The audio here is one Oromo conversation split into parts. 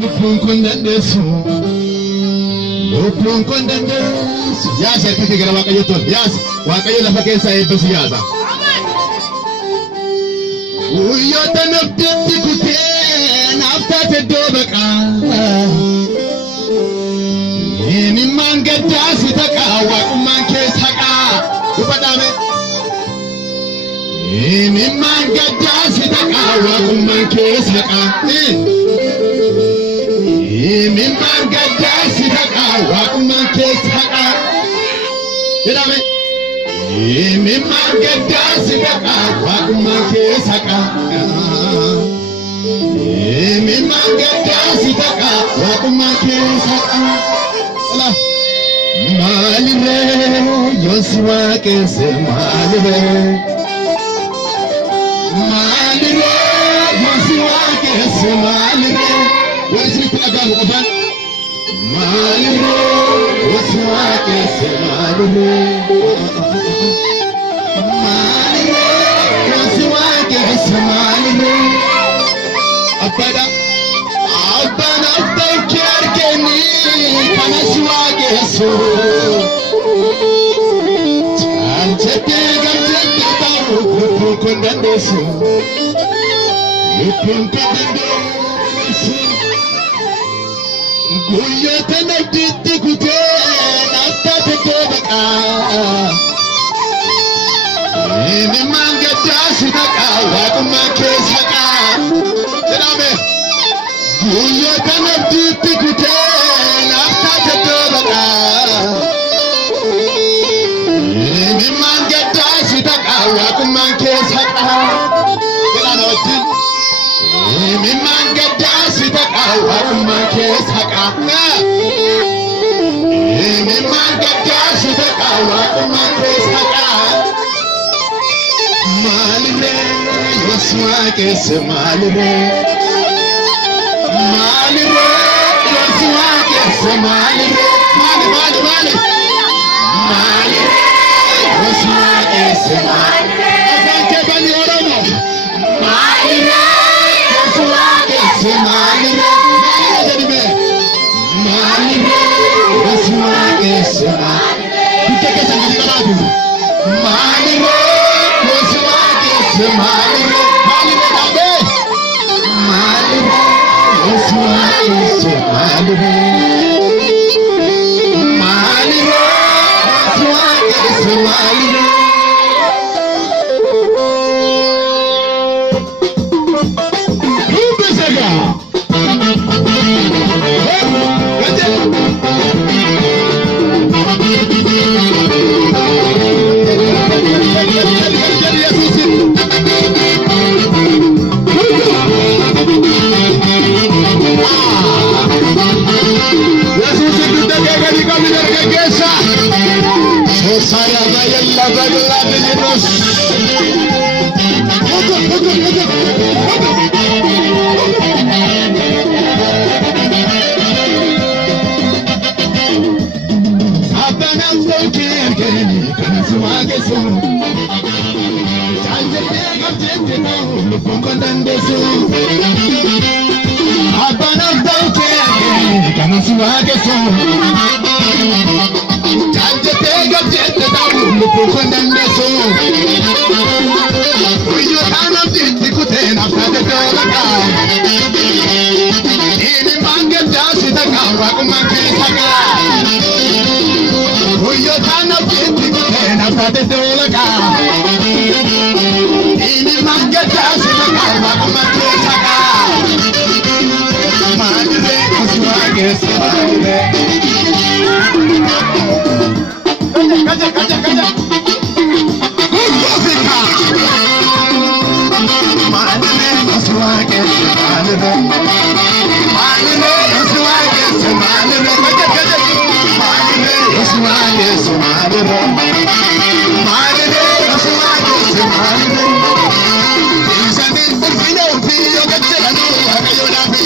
lubbuun kun dandeessu yaasa harka gara Waaqayyootti ol yaasa Waaqayyo lafa keessaa eebbisu yaasa guyyoota naftitti kutee naaf taate iddoo baqaa imimmaan gaddaa si taqaa waaqummaan keessa haqaa dubbadhaame imimmaan gaddaa si taqaa waaqummaan keessa haqaa imimmaan gaddaa si taqaa waaqummaan keessa haqaa jedhame imimmaan gaddaa si taqaa waaqummaan keessa haqaa imimmaan gaddaa si taqaa waaqummaan keessa haqaa Malire Yosua kese malire Yosua kese malire What is it again open Malire Yosua kese malire Yosua kese malire Abada Kerkeni Kanasua keso Chante gamte taru lupun dandesu Guyyoota naftitti kutee naaf taate iddoo baqaa imimmaan gaddaa si taqaa waaqummaan keessa haqaa jedhame guyyoota naftitti kutee naaf taate iddoo baqaa imimmaan gaddaa si taqaa waaqummaan keessa haqaa jedhana wajjin imimmaan gaddaa si taqaa waaqummaan keessa haqaa imimmaan gaddaa si taqaa waaqummaan keessa haqaa maalire Yosua keessa maalire Malire, Yosua kese malire, Malire, Yosua kese malire. Asante bani oromo. Malire, Yosua kese malire. Malire, Yosua kese malire. Kita kese malire. Malire, Yosua kese malire. Malire tabe. Malire. Yosua kese malire Yosua kese malire Rubesega Saya bayar labadlah binus. Apa nak fikir kini kan semua kesu. Jangan kerja nak lupa dan besu. Apa nak fikir kini kan semua kesu. Jette tabu lupukan dan beso Kuyo tanam jette kuten afade dolaka Ini manggil jasi takau aku makin saka Kuyo tanam jette kuten afade dolaka Ini manggil jasi takau aku makin saka Madre asuage sabare Kaca. Música. Malire, Yosua kese malire. Malire, Yosua kese malire. Kaca. Malire, Yosua kese malire. Malire, Yosua kese malire. Isani ufino ufiyo kaca no akayo nabi.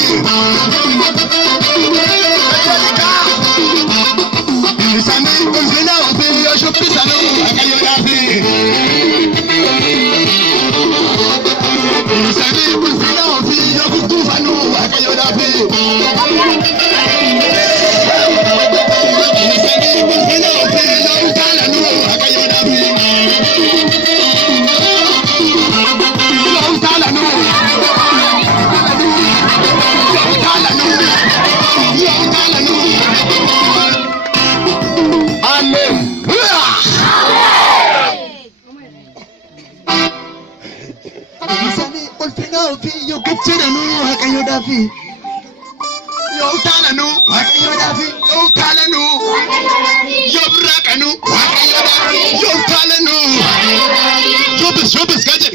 Isani ufino ufiyo shupisa no. dafi yo talanu waaqayyo dafi yo talanu yo brakanu waaqayyo dafi yo talanu shobis gajer